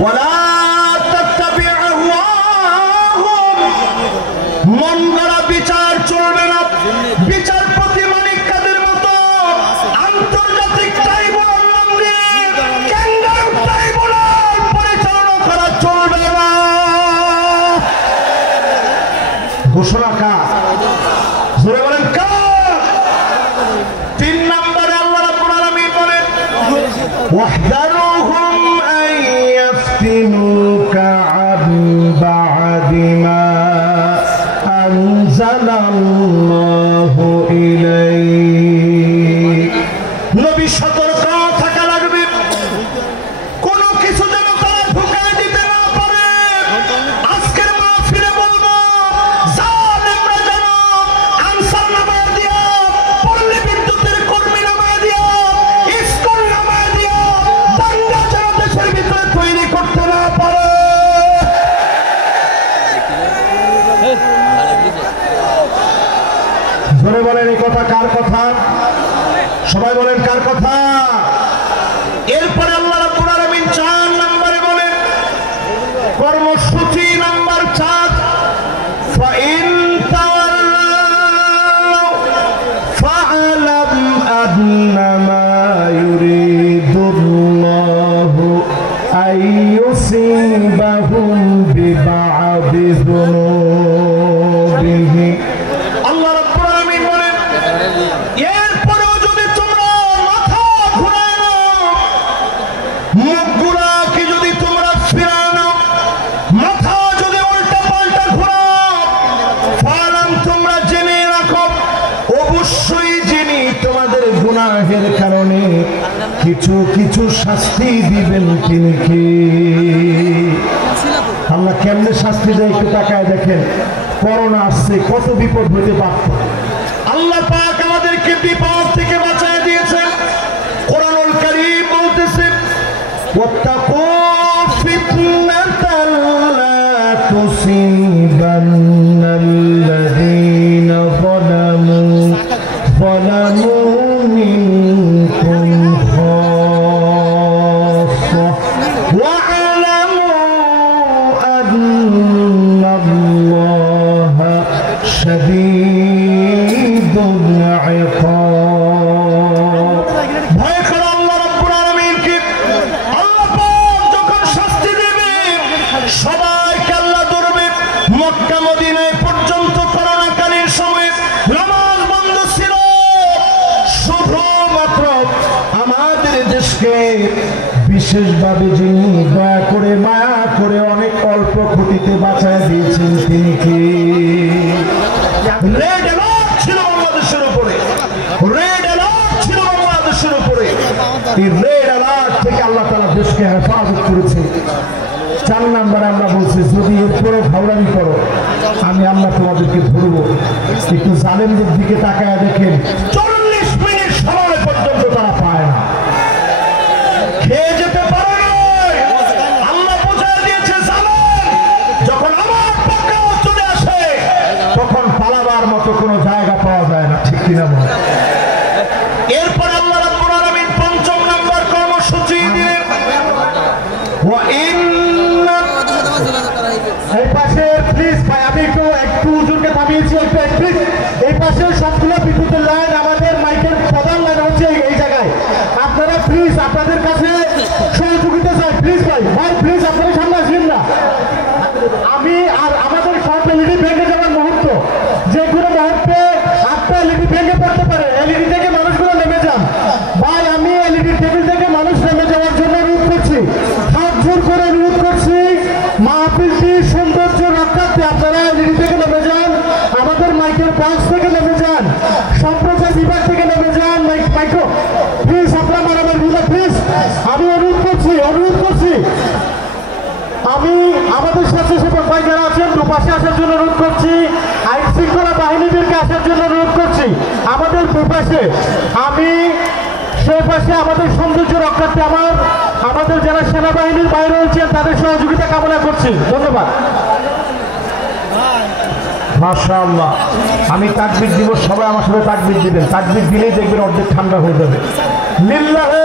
ওয়ালা তাত্তাবি আহওয়াহুম, মন গড়া বিচার চলবে না। বিচারপতি মানিক কাদের মতো আন্তর্জাতিক ট্রাইব্যুনাল নামে ক্যাঙ্গারু ট্রাইব্যুনাল পরিচালনা করা চলবে না। ঘোষণা কার? জোরে বলেন কার? 3 নম্বরে আল্লাহ রাব্বুল আলামিন বলেন ওয়াহদারুহুম আন ইয়াফতিনুকা আন বা'দি মা আনজালাল্লাহু ইলাইক। নবী সতর্ক থাকা লাগবে, কোন কিছু যেন তারা ঢুকায় দিতে না পারে। আজকের মাহফিলে বলবো জালেমরা যেন আনসার নামায় দিয়া, পল্লী বিদ্যুতের কর্মী নামায় দিয়া, স্কুল নামায় দিয়া দাঙ্গা যেন দেশের ভিতরে তৈরি করতে না পারে। ধরে বলেন এই কথা কার কথা? সবাই বলেন কার কথা? এরপরে আল্লাহ রাব্বুল আলামিন 4 নম্বরে বলেন কর্মসূচি নাম্বার 4 ফাইন তাওয়াল্লাউ ফাআলাম আন্নামা ইউরিদুল্লাহু আইয়ুসিবাহুম বিবা'দি যুনুবিহি। আল্লাহ রাব্বুল আলামিন বলেন এরপরেও যদি তোমরা মাথা ঘুরায় নাও, মুখগুলাকে যদি তোমরা ফিরায় নাও, মাথা যদি উল্টা পাল্টা ঘুরাও, ফালাম তোমরা জেনে রাখো অবশ্যই যিনি তোমাদের গুনাহের কারণে কিছু কিছু শাস্তি দিবেন তিনি কি? আল্লাহ কেমনে শাস্তি দেয় একটু তাকায় দেখেন। করোনা আসছে, কত বিপদ হতে পারত। আল্লাহ পাক আমাদেরকে বিপদ থেকে বাঁচায় দিয়েছেন। কোরআনুল কারীম বলতেছে ওয়াত্তাকু ফিতনাতাল লা তুসিবান্নাল্লাযীনা যালামু মিনকুম খাসসাহ ওয়া'লামু আন্নাল্লাহা শাদীদুল ইকাব। ভয় করো আল্লাহ রাব্বুল আলামিনকে। আল্লাহ পাক যখন শাস্তি দেবে সবাইকে আল্লাহ ধরবে। মক্কা মদিনায় পর্যন্ত করোনাকালীন সময়ে নামাজ বন্ধ ছিল, শুধুমাত্র আমাদের দেশকে বিশেষভাবে যিনি দয়া করে মায়া করে অনেক অল্প ক্ষতিতে বাঁচায় দিয়েছেন তিনি কি? রেড অ্যালার্ট ছিল বাংলাদেশের উপরে, রেড অ্যালার্ট ছিল বাংলাদেশের উপরে। এই রেড অ্যালার্ট থেকে আল্লাহ তাআলা দেশকে হেফাজত করেছে। 4 নম্বরে আমরা বলছি যদি এরপরও ঘাউড়ামি করো আমি আল্লাহ তোমাদেরকে ধরবো। একটু জালেমদের দিকে তাকায় দেখেন 40 মিনিট সময় পর্যন্ত তারা পায় না, খেয়ে যেতে পারে না। আল্লাহ বোঝায় দিয়েছে জালেম যখন আমার পক্ষে চলে আসে তখন পালাবার মতো কোনো জায়গা পাওয়া যায় না, ঠিক কিনা বল? এরপর আল্লাহ রাব্বুল আলামিন 5 নম্বর কর্মসূচি দিলেন এই পাশে প্লিজ ভাই আমি একটু হুজুরকে থামিয়েছি, প্লিজ এই পাশে সবগুলো বিদ্যুতের লাইন, আমাদের মাইকের প্রধান লাইন হচ্ছে এই জায়গায়। আপনারা প্লিজ আপনাদের কাছে সহযোগিতা চাই, প্লিজ ভাই প্লিজ আপনারা সামনে আসবেন না। আমি আর আমাদের সব এলইডি ভেঙে যাওয়ার মুহূর্ত, যে কোনো মুহূর্তে আপনার এলইডি ভেঙে পড়তে পারে। এলইডি থেকে মানুষগুলো নেমে যান ভাই, আমি এলইডি টেবিল থেকে মানুষ নেমে যাওয়ার জন্য অনুরোধ করছি, হাত জোর করে অনুরোধ করছি। মাহফিলটি সৌন্দর্য রক্ষার্থে আপনারা এলইডি থেকে নেমে যান, আমাদের মাইকের বক্স থেকে নেমে যান, সম্প্রচার বিভাগ থেকে নেমে যান। মাইক্রো প্লিজ আপনারা মারামারি বুঝা প্লিজ, আমি অনুরোধ করছি। আমি আমাদের স্বেচ্ছাসেবক ভাই যারা আছেন দুপাশে আসার জন্য অনুরোধ করছি, আইন শৃঙ্খলা বাহিনীদেরকে আসার জন্য অনুরোধ করছি। আমাদের দুপাশে আমি সেই পাশে আমাদের সৌন্দর্য রক্ষার্থে আমাদের যারা সেনাবাহিনীর বাইরে রয়েছেন তাদের সহযোগিতা কামনা করছি। ধন্যবাদ। মাশাআল্লাহ, আমি তাকবীর দিব, সবাই আমার সাথে তাকবীর দিবেন। তাকবীর দিলেই দেখবেন অর্ধেক ঠান্ডা হয়ে যাবে। লিল্লাহি